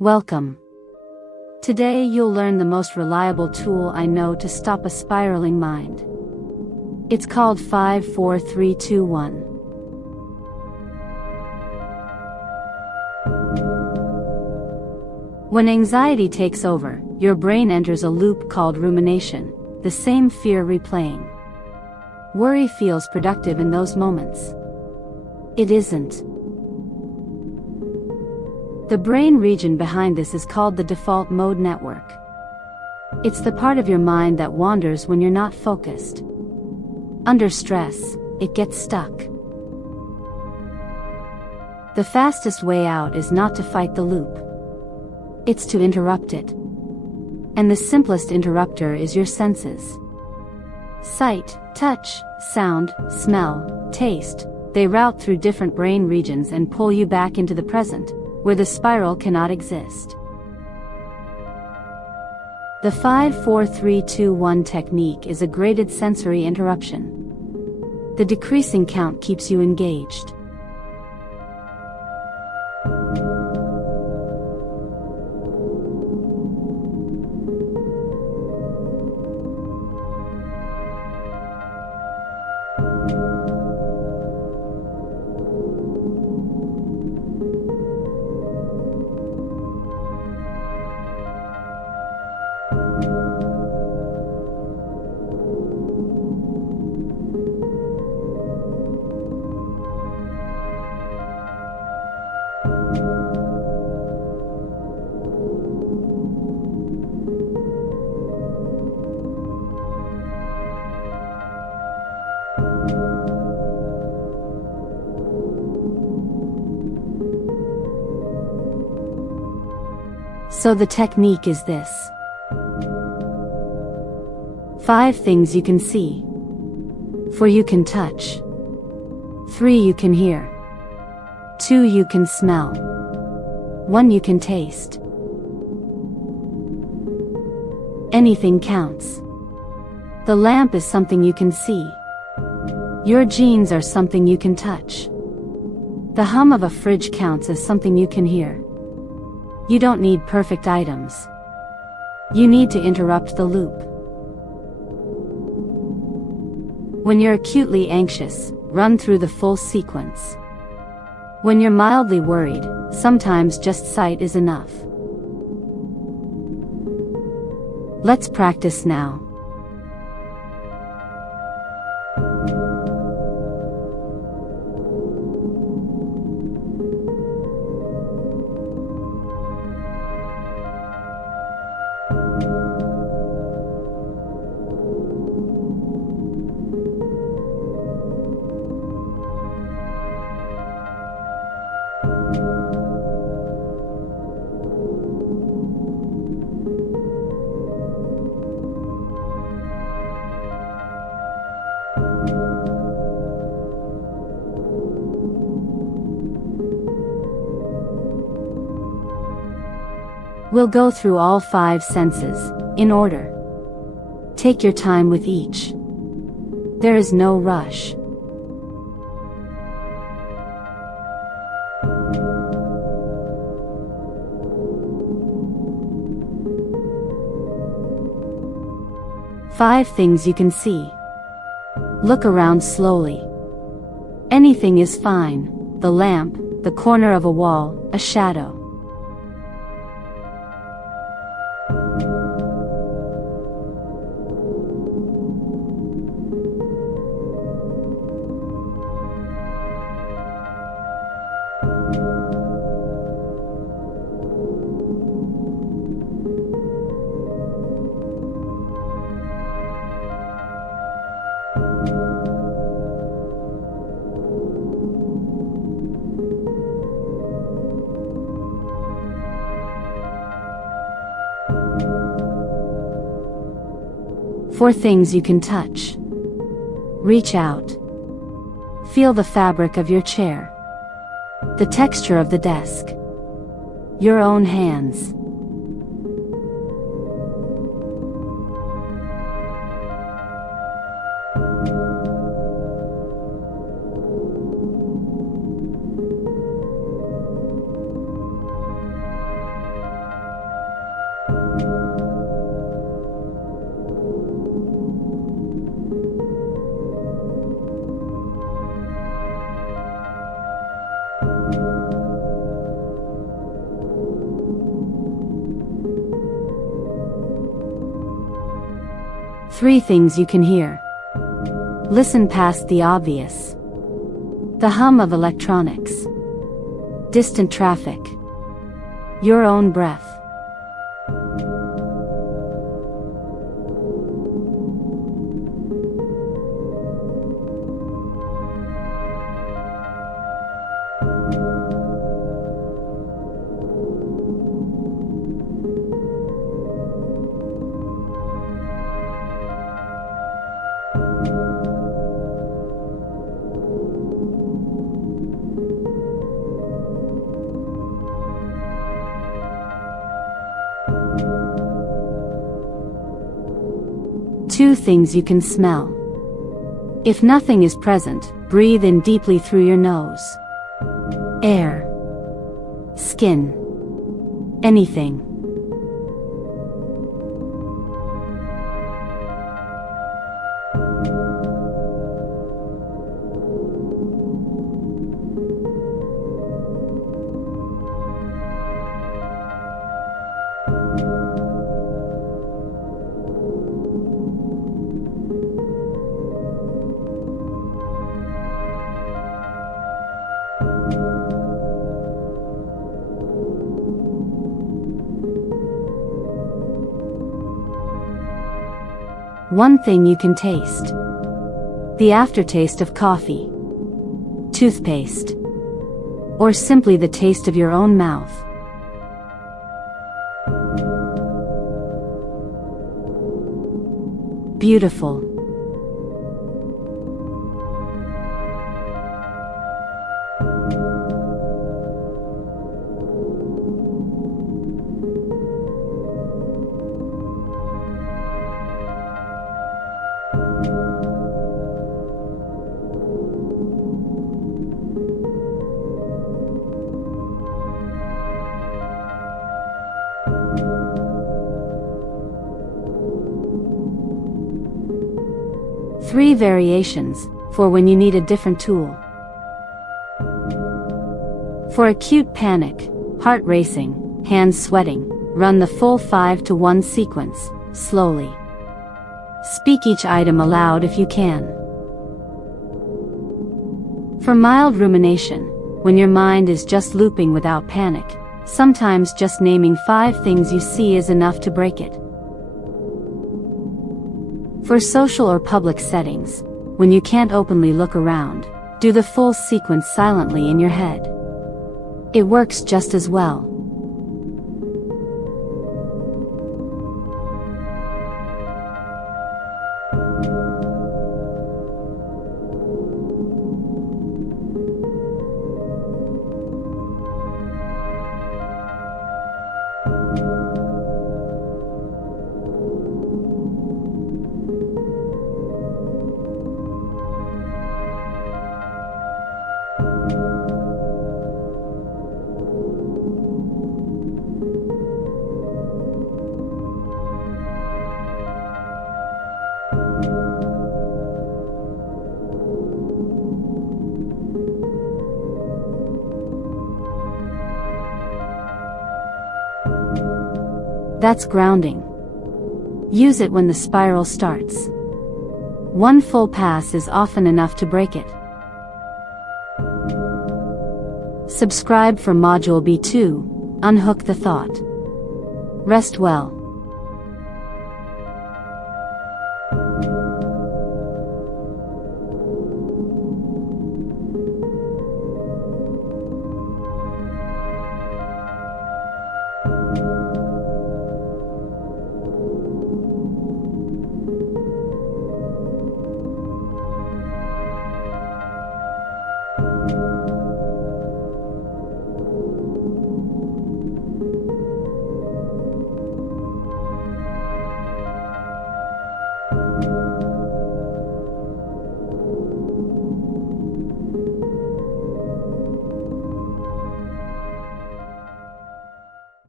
Welcome. Today you'll learn the most reliable tool I know to stop a spiraling mind. It's called 5 4 3 2 1. When anxiety takes over, your brain enters a loop called rumination, the same fear replaying. Worry feels productive in those moments. It isn't. The brain region behind this is called the default mode network. It's the part of your mind that wanders when you're not focused. Under stress, it gets stuck. The fastest way out is not to fight the loop. It's to interrupt it. And the simplest interrupter is your senses. Sight, touch, sound, smell, taste, they route through different brain regions and pull you back into the present, where the spiral cannot exist. The 5 4 3 2 1 technique is a graded sensory interruption. The decreasing count keeps you engaged. So the technique is this. 5 things you can see. 4 you can touch. 3 you can hear. 2 you can smell. 1 you can taste. Anything counts. The lamp is something you can see. Your jeans are something you can touch. The hum of a fridge counts as something you can hear. You don't need perfect items. You need to interrupt the loop. When you're acutely anxious, run through the full sequence. When you're mildly worried, sometimes just sight is enough. Let's practice now. We'll go through all 5 senses, in order. Take your time with each. There is no rush. Five things you can see. Look around slowly. Anything is fine. The lamp, the corner of a wall, a shadow. Four things you can touch. Reach out. Feel the fabric of your chair. The texture of the desk. Your own hands. 3 things you can hear. Listen past the obvious. The hum of electronics. Distant traffic. Your own breath. Two things you can smell. If nothing is present, breathe in deeply through your nose. Air. Skin. Anything. One thing you can taste. The aftertaste of coffee, toothpaste, or simply the taste of your own mouth. Beautiful. Three variations, for when you need a different tool. For acute panic, heart racing, hands sweating, run the full 5-to-1 sequence, slowly. Speak each item aloud if you can. For mild rumination, when your mind is just looping without panic, sometimes just naming 5 things you see is enough to break it. For social or public settings, when you can't openly look around, do the full sequence silently in your head. It works just as well. That's grounding. Use it when the spiral starts. One full pass is often enough to break it. Subscribe for Module B2, Unhook the Thought. Rest well.